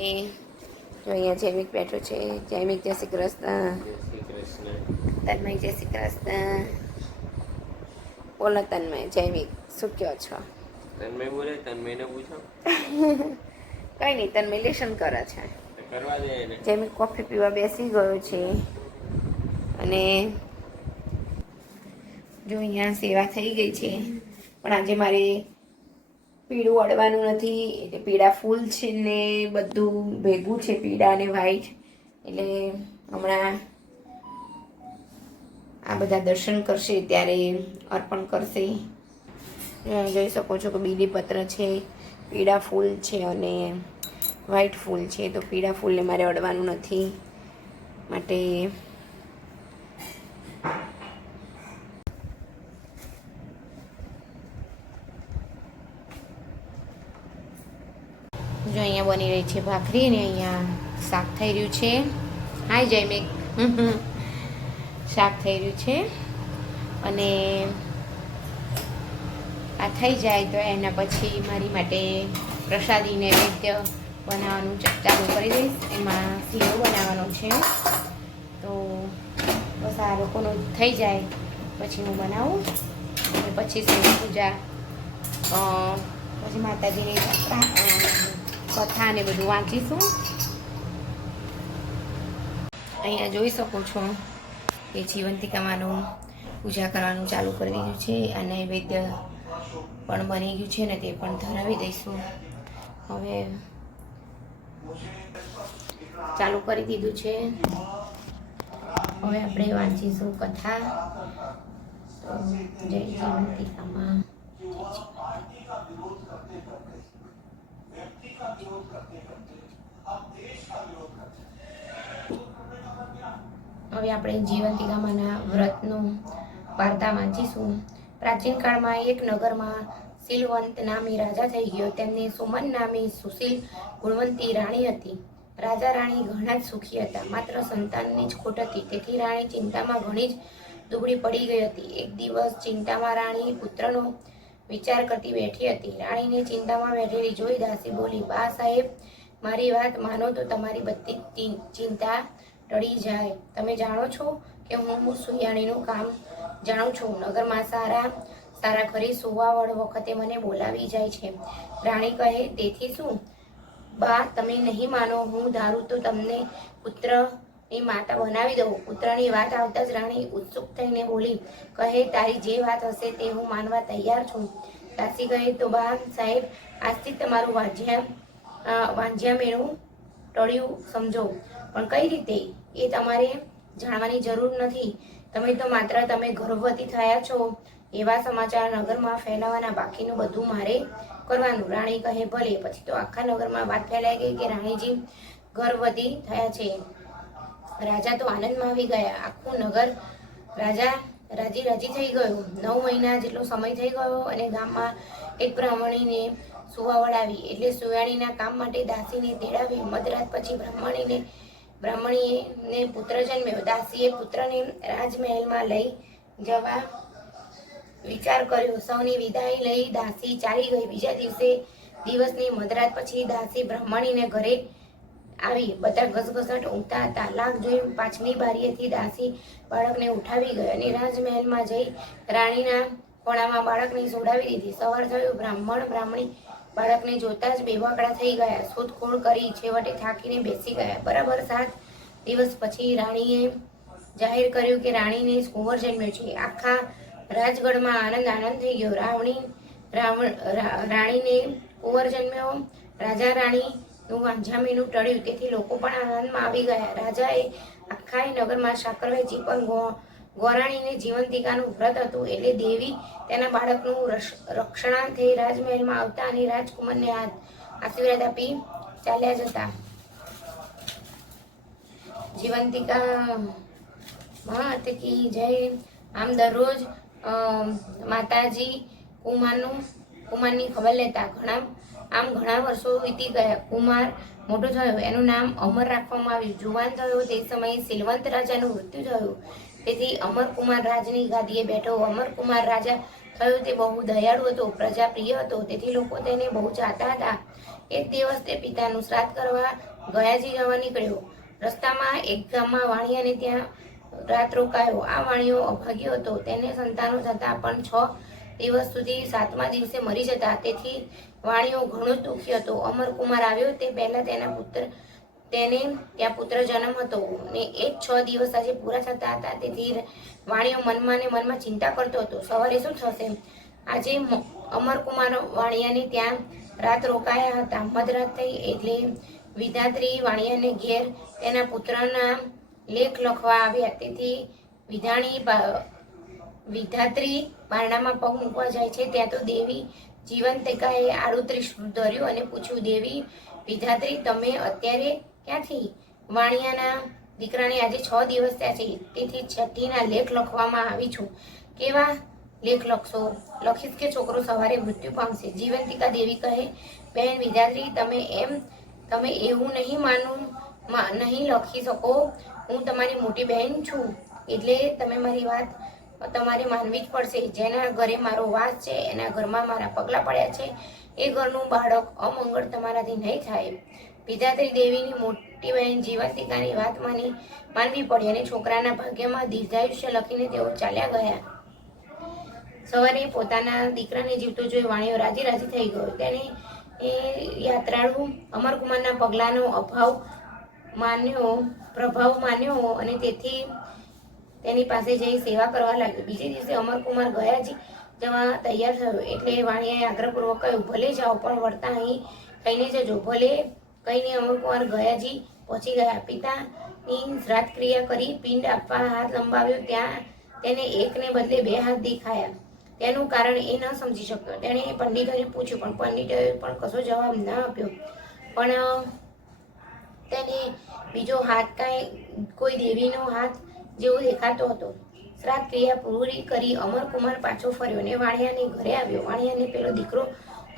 જો અહીંયા જૈમિક બેઠો છે. જૈમિક જય શ્રી કૃષ્ણ. તન્મય જય શ્રી કૃષ્ણ. બોલો તન્મય જૈમિક શું કહો છો? તન્મય બોલે તન્મયને પૂછો. કંઈ નહીં તન્મય લેશન કરે છે. જૈમિક કોફી પીવા બેસી ગયો છે. અને જો અહીંયા સેવા થઈ ગઈ છે. પણ આજે મારે પીળું અડવાનું નથી, એટલે પીળા ફૂલ છે ને બધું ભેગું છે, પીળા અને વ્હાઈટ એટલે હમણાં આ બધા દર્શન કરશે, ત્યારે અર્પણ કરશે. જોઈ શકો છો કે બીલીપત્ર છે, પીળા ફૂલ છે અને વ્હાઈટ ફૂલ છે. તો પીળા ફૂલને મારે અડવાનું નથી. માટે જો અહીંયા બની રહી છે ભાખરી ને અહીંયા શાક થઈ રહ્યું છે. હાય જયમિક. શાક થઈ રહ્યું છે. અને આ થઈ જાય તો એના પછી મારી માટે પ્રસાદી નૈવેદ્ય બનાવવાનું ચાલુ કરી દઈશ. એમાં શીરો બનાવવાનો છે. તો બસ આ લોકોનું થઈ જાય. પછી હું બનાવું. અને પછી પૂજા. પછી માતાજીની કથા ને બધું વાંચીશું. અહીંયા જોઈ શકો છો કે જીવંતિકામાનું પૂજા કરવાનું ચાલુ કરી દીધું છે અને વૈદ્ય પણ બની ગયું છે ને તે પણ ધરાવી દઈશું. હવે ચાલુ કરી દીધું છે. હવે આપણે વાંચીશું કથા. જય જીવંતિકામાં. હવે આપણે જીવંતિકામાના વ્રતનું વાર્તા વાંચીશું. પ્રાચીન કાળમાં એક નગરમાં શીલવંત નામી રાજા થઈ ગયો. તેમની સુમન નામી સુશીલ ગુણવંતી રાણી હતી. રાજા રાણી ઘણા જ સુખી હતા. માત્ર સંતાનની જ ખોટ હતી. તેથી રાણી ચિંતામાં ઘણી જ દુબળી પડી ગઈ હતી. એક દિવસ ચિંતામાં રાણી પુત્રનો વિચાર કરતી બેઠી હતી. રાણીને ચિંતામાં બેઠેલી જોઈ દાસી બોલી, બા સાહેબ, મારી વાત માનો તો તમારી બધી ચિંતા ટળી જાય. તમે જાણો છો કે હું સુયાણીનું કામ જાણું છું. નગરમાં સારા સારા ઘરે સુવાવડ વખતે મને બોલાવી જાય છે. રાણી કહે, તેથી શું? બા, તમે નહીં માનો, હું ધારું તો તમને પુત્રની માતા બનાવી દઉં. પુત્રની વાત આવતા જ રાણી ઉત્સુક થઈને બોલી, કહે, તારી જે વાત હશે તે હું માનવા તૈયાર છું. દાસી કહે, તો બા, સાહેબ, આજથી તમારું વાંજ્યા વાંજ્યા મેળું ટળ્યું સમજો. પણ કઈ રીતે? એ તમારે જાણવાની જરૂર નથી. તમે તો માત્ર તમે ગર્ભવતી થયા છો. એવા સમાચાર નગરમાં ફેલાવાના બાકીનું બધું મારે કરવાનું. રાણી કહે, ભલે. પછી તો આખા નગરમાં વાત ફેલાઈ ગઈ કે રાણીજી ગર્ભવતી થયા છે. રાજા તો આનંદમાં આવી ગયા. આખું નગર રાજા રાજી રાજી થઈ ગયું. નવ મહિના જેટલો સમય થઈ ગયો અને ગામમાં એક બ્રાહ્મણીને સુવા આવી એટલે સુવાણીના કામ માટે દાસીને તેડાવી. મધરાત પછી બ્રાહ્મણીને બ્રાહ્મણીને પુત્ર જન્મ્યો. દાસીએ પુત્રને રાજમહેલમાં લઈ જવા વિચાર કર્યો. સૌની વિદાય લઈ દાસી ચાલી ગઈ. બીજા દિવસે દિવસની મધરાત પછી દાસી બ્રાહ્મણીને ઘરે આવી. બધા ઘસઘસાટ ઊંઘતા હતા. લાગ જોઈ પાછલી બારીએથી દાસી બાળકને ઉઠાવી ગઈ અને રાજમહેલમાં જઈ રાણીના ખોળામાં બાળકને સોડાવી દીધી સવાર થયું. બ્રાહ્મણ બ્રાહ્મણી બાળકને જોતા જ બેવાકડા થઈ ગયા. શોધખોળ કરી છેવટે થાકીને બેસી ગયા. બરાબર સાત દિવસ પછી રાણીએ જાહેર કર્યું કે રાણીને કુંવર જન્મ્યો છે. આખા રાજગઢમાં આનંદ આનંદ થઈ ગયો. રાવણી, રાવણ રાણીને કુંવર જન્મ્યો. રાજા રાણીનું વાંઝામીનું ટળ્યું. તેથી લોકો પણ આનંદમાં આવી ગયા. રાજાએ આખા નગરમાં સાકર પણ ગો- ગોરાણીને જીવંતિકાનું વ્રત હતું એટલે દેવી તેના બાળકનું રક્ષ- રક્ષણાર્થે રાજમહેલમાં આવતા અને રાજકુમારને આશીર્વાદ આપી ચાલ્યા જતા. જીવંતિકા માત કી જય. આમ દરરોજ માતાજી કુમારનું, કુમારની ખબર લેતા ઘણા, આમ ઘણા વર્ષો વીતી ગયા. કુમાર મોટો થયો. એનું નામ અમર રાખવામાં આવ્યું. જુવાન થયો. તે સમયે સિલવંત રાજાનું મૃત્યુ થયું. તેથી અમરકુમાર રાજની ગાદીએ બેઠો. અમરકુમાર રાજા થયો તે બહુ દયાળુ હતો, પ્રજાપ્રિય હતો. તેથી લોકો તેને બહુ ચાહતા હતા. એક દિવસ તે પિતાનું શ્રાદ્ધ કરવા ગયાજી જવા નીકળ્યો. રસ્તામાં એક ગામમાં વાણી અને ત્યાં રાત રોકાયો. આ વાણીઓ અભાગ્યો હતો. તેને સંતાનો થતા પણ છ દિવસ સુધી સાતમા દિવસે મરી જતા. તેથી વાણીઓ ઘણો દુઃખી હતો. અમરકુમાર આવ્યો તે પહેલા તેના પુત્ર તેને ત્યાં પુત્ર જન્મ હતો ને એ જ છ દિવસ આજે પૂરા થતા હતા. તેથી વાણિયો મનમાં ને મનમાં ચિંતા કરતો હતો. સવારે શું થશે? આજે અમરકુમાર વાણિયાને ત્યાં રાત રોકાયા હતા. મધરાત થઈ એટલે વિધાત્રી વાણિયાને ઘેર તેના પુત્રના લેખ લખવા આવ્યા. તેથી વિધાણી વિધાત્રી બારણામાં પગ મૂકવા જાય છે. ત્યાં તો દેવી જીવંતિકાએ આડુત્રીસ ધર્યું અને પૂછ્યું, દેવી, વિધાત્રી, તમે અત્યારે ક્યાંથી? વાણિયાના દીકરાને આજે છ દિવસ થયા છે. તેથી છઠ્ઠીના લેખ લખવામાં આવી છું. કેવા લેખ લખશો? લખીશ કે છોકરો સવારે મૃત્યુ પામશે? જીવંતિકા દેવી કહે, બહેન વિદ્યાદ્રી તમે એમ, તમે એવું નહીં માનું નહીં લખી શકો. હું તમારી મોટી બહેન છું. એટલે તમે મારી વાત, તમારે માનવી જ પડશે. જેના ઘરે મારો વાસ છે, એના ઘરમાં મારા પગલાં પડ્યા છે. એ ઘરનું બાળક અમંગળ તમારાથી નહીં થાય. વિધાત્રી દેવીની મોટી બહેન જીવંતિકાની વાત માની માનવી પડી અને છોકરાના ભાગ્યમાં દીર્ઘાયુષ્ય લખીને તેઓ ચાલ્યા ગયા. સવારે પોતાના દીકરાને જીવતો જોઈ વાણીઓ રાજી રાજી થઈ ગયો. તેને, એ યાત્રાળુ અમરકુમારના પગલાંનો અભાવ માન્યો, પ્રભાવ માન્યો અને તેથી તેની પાસે જઈ સેવા કરવા લાગ્યો. બીજે દિવસે અમરકુમાર ગયા જ જવા તૈયાર થયો. એટલે વાણિયાએ આગ્રહપૂર્વક કહ્યું, ભલે જાઓ, પણ વળતા અહીં થઈને જજો. ભલે કહીને અમરકુમાર ગયાજી પહોંચી ગયા. પિતાની શ્રાદ્ધ ક્રિયા કરી પિંડ આપવા હાથ લંબાવ્યો. ત્યાં તેને એકને બદલે બે હાથ દેખાયા. તેનું કારણ એ ન સમજી શક્યો. તેણે પંડિતોને પૂછ્યું, પણ પંડિતોએ પણ કશો જવાબ ન આપ્યો. પણ, તેને બીજો હાથ કાંઈ, કોઈ દેવીનો હાથ જેવો દેખાતો હતો. શ્રાદ્ધ ક્રિયા પૂરી કરી અમરકુમાર પાછો ફર્યો ને વાણિયાને ઘરે આવ્યો. વાણિયાને પેલો દીકરો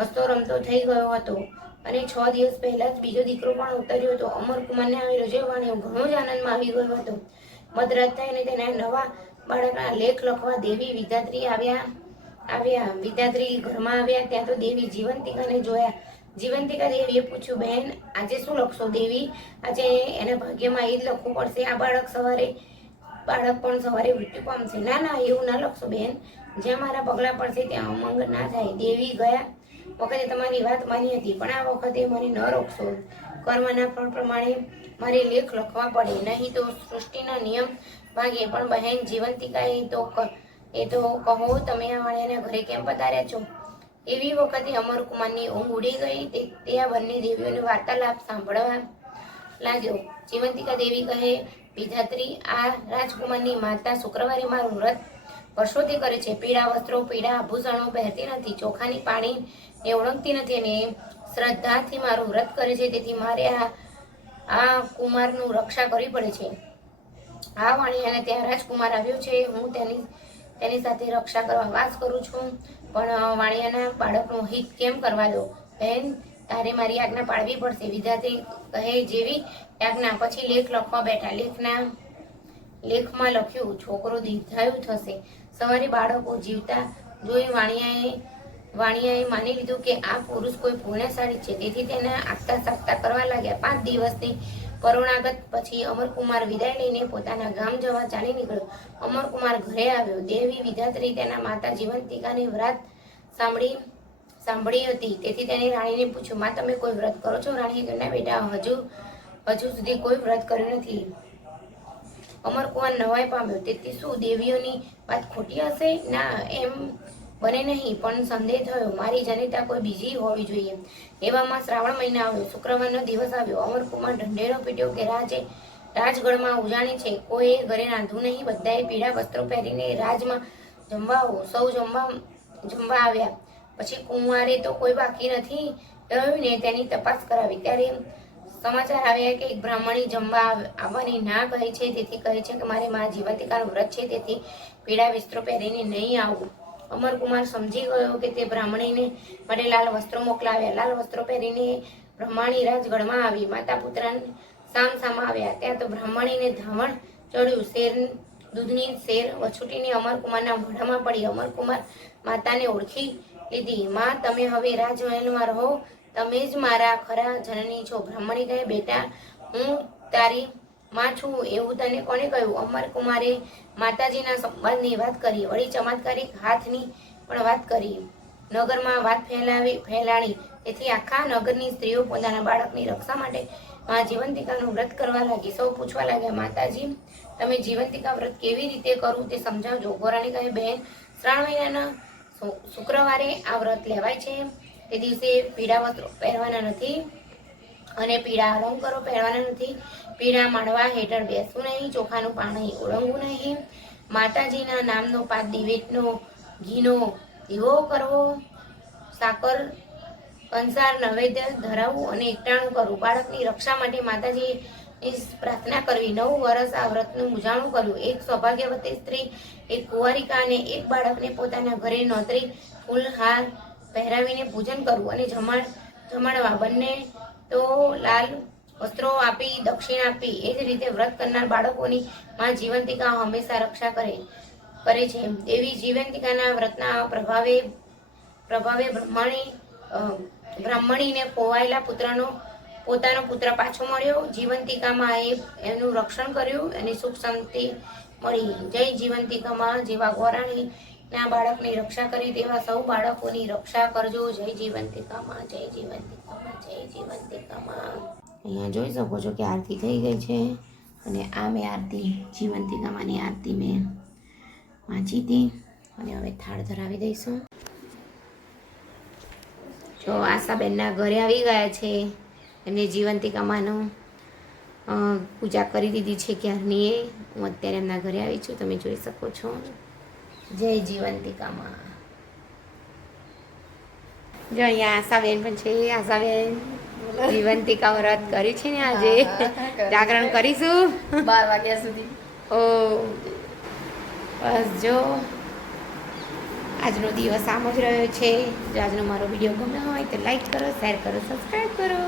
હસતો રમતો થઈ ગયો હતો. અને છ દિવસ પહેલા જ બીજો દીકરો પણ ઉતર્યો હતો. અમરકુમારને આવી રજવાણીઓ ઘણો જ આનંદમાં આવી ગયો હતો. મધરાત થઈને તેના નવા બાળકના લેખ લખવા દેવી વિધાત્રી આવ્યા આવ્યા. વિધાત્રી ઘરમાં આવ્યા. ત્યાં તો દેવી જીવંતિકાને જોયા. જીવંતિકા દેવીએ પૂછ્યું બહેન આજે શું લખશો દેવી? આજે એના ભાગ્યમાં એ જ લખવું પડશે. આ બાળક સવારે, બાળક પણ સવારે મૃત્યુ પામશે ના ના, એવું ના લખશો બેન. જ્યાં મારા પગલાં પડશે ત્યાં અમંગ ના થાય. દેવી ગયા વખતે તમારી વાત માની હતી, પણ આ વખતે મને ન રોકશો. કર્મના ફળ પ્રમાણે મારે લેખ લખવા પડે, નહીં તો સૃષ્ટિના નિયમ ભાગે, પણ બહેન જીવંતિકાએ તો એ તો કહો, તમે આ વાણિયાના ઘરે કેમ પધાર્યા છો? એવી વખતે અમરકુમારની ઊંઘ ઉડી ગઈ, તે તે આ બંને દેવીઓનો વાર્તાલાપ સાંભળવા લાગ્યો. જીવંતિકા દેવી કહે, વિધાત્રી, આ રાજકુમારની માતા શુક્રવારે મારું વ્રત વર્ષોથી કરે છે. પીળા વસ્ત્રો, પીળા આભૂષણો પહેરતી નથી. ચોખાની પાણી ને ઓળખતી નથી અને શ્રદ્ધાથી મારું વ્રત કરે છે, તેથી મારે આ આ કુમારનું રક્ષા કરવી પડે છે. આ વાણિયાને ત્યાં રાજકુમાર આવ્યો છે, હું તેની તેની સાથે રક્ષા કરવા વાસ કરું છું. પણ વાણિયાના બાળકનું હિત કેમ કરવા દો? બહેન તારે મારી આજ્ઞા પાડવી પડશે. વિદ્યાર્થી કહે જેવી આજ્ઞા. પછી લેખ લખવા બેઠા. લેખના, લેખમાં લખ્યું, છોકરો દીર્ઘાયુ થશે. સવારે બાળકો જીવતા જોઈ વાણિયાએ વાણિયાએ માની લીધું કે આ પુરુષ કોઈ પુણ્યશાળી છે. તેથી તેને આગતા સાગતા કરવા લાગ્યા. પાંચ દિવસની કરુણાગત પછી અમરકુમાર વિદાય લઈને પોતાના ગામ જવા ચાલી નીકળ્યો. અમરકુમાર ઘરે આવ્યો. દેવી વિધાત્રી તેના માતા જીવંતિકાની વ્રત સાંભળી સાંભળી હતી. તેથી તેની રાણીને પૂછ્યું, માં, તમે કોઈ વ્રત કરો છો? રાણીએ કહ્યું બેટા, હજુ હજુ સુધી કોઈ વ્રત કર્યું નથી. અમરકુમાર નવાઈ પામ્યો. તેથી શું દેવીઓની વાત ખોટી હશે? ના, એમ બને નહીં, પણ સંદેહ થયો. મારી જનિતા કોઈ બીજી હોવી જોઈએ. એવામાં શ્રાવણ મહિના આવ્યો. શુક્રવારનો દિવસ આવ્યો. અમરકુમાર ઢંઢેરો પીટ્યો કે રાજે રાજગઢમાં ઉજાણી છે. કોઈ ઘરે રાંધવું નહીં. બધાએ પીળા વસ્ત્રો પહેરીને રાજમાં જમવા આવો સૌ જમવા જમવા આવ્યા. પછી કુંવારે તો કોઈ બાકી નથી રહ્યું ને તેની તપાસ કરાવી. ત્યારે સમાચાર આવ્યા કે એક બ્રાહ્મણી જમવા આવ- આવવાની ના કહે છે. તેથી કહે છે કે મારે મારા જીવંતિકાનું વ્રત છે. તેથી પીળા વસ્ત્રો પહેરીને નહીં આવવું અમરકુમાર સમજી ગયો કે તે બ્રાહ્મણીને માટે લાલ વસ્ત્રો મોકલાવ્યા. લાલ વસ્ત્રો પહેરીને બ્રહ્માણી રાજગઢમાં આવી. માતા પુત્રને સામ સામા આવ્યા. ત્યાં તો બ્રાહ્મણીને ધાવણ ચડ્યું. શેર, દૂધની શેર વછૂટીને અમરકુમારના મોઢામાં પડી. અમરકુમાર માતાને ઓળખી લીધી. માં, તમે હવે રાજમહેલમાં રહો. તમે જ મારા ખરા જનની છો. બ્રાહ્મણી કહે બેટા, હું તારી માં છું. એવું તને કોણે કહ્યું? અમર કુમારે માતાજીના સંવાદની વાત કરી. વળી ચમત્કારિક હાથની પણ વાત કરી. નગરમાં વાત ફેલાવી, ફેલાણી. તેથી આખા નગરની સ્ત્રીઓ પોતાના બાળકની રક્ષા માટે માં જીવંતિકાનું વ્રત કરવા લાગી. સૌ પૂછવા લાગ્યા, માતાજી, તમે જીવંતિકા વ્રત કેવી રીતે કરવું તે સમજાવજો. ગોરાણી કહે, બેન, શ્રાવણ મહિનાના શુક્રવારે આ વ્રત લેવાય છે. તે દિવસે પીળા વસ્ત્રો પહેરવાના નથી. અને પીળા અલંકારો પહેરવાના નથી. પીળા માળવા હેઠળ બેસવું નહીં, ચોખાનું પાણી ઓળંગવું નહીં. માતાજીના નામનો પાત દિવેટનો, ઘીનો દીવો કરવો. સાકર, કંસાર, નૈવેદ્ય ધરાવવું અને એકટાણું કરવું. બાળકની રક્ષા માટે માતાજીની પ્રાર્થના કરવી. નવ વર્ષ આ વ્રતનું ઉજાણું કર્યું. એક સૌભાગ્યવતી સ્ત્રી, એક કુંવારિકા અને એક બાળકને પોતાના ઘરે નોતરી ફૂલહાર પહેરાવીને પૂજન કરવું અને જમાડ જમાડવા. બંને તો લાલ વસ્ત્રો આપી, દક્ષિણ આપી, એ જ રીતે વ્રત કરનાર બાળકોની માં જીવંતિકા હંમેશા રક્ષા કરે કરે છે. એવી જીવંતિકાના વ્રતના પ્રભાવે પ્રભાવે બ્રહ્મણી બ્રાહ્મણીને ખોવાયેલા પુત્રનો, પોતાનો પુત્ર પાછો મળ્યો. જીવંતિકામાં એ, એનું રક્ષણ કર્યું અને સુખ શાંતિ મળી. જય જીવંતિકામાં જેવા ગોરાણી ના બાળકની રક્ષા કરી, તેવા સૌ બાળકોની રક્ષા કરજો. જય જીવંતિકામાં જય જીવંતિકામાં જય જીવંતિકામાં. અહીંયા જોઈ શકો છો કે આરતી થઈ ગઈ છે અને આ મેં આરતી, જીવંતિકામાંની આરતી મેં વાંચી હતી અને હવે થાળ ધરાવી દઈશું. જો આશાબેનના ઘરે આવી ગયા છે, એમને જીવંતિકામાનું પૂજા કરી દીધી છે ક્યારની હું અત્યારે એમના ઘરે આવી છું, તમે જોઈ શકો છો. જય જીવંતિકામાં. જો અહીંયા આશાબેન પણ છે. આશાબેન જીવંતિકા વ્રત કર્યું છે ને આજે. જાગરણ કરીશું. બાર વાગ્યા સુધી. ઓ બસ જો. આજનો દિવસ આમ જ રહ્યો છે. જો આજનો મારો વીડિયો ગમ્યો હોય તો લાઈક કરો શેર કરો સબસ્ક્રાઈબ કરો.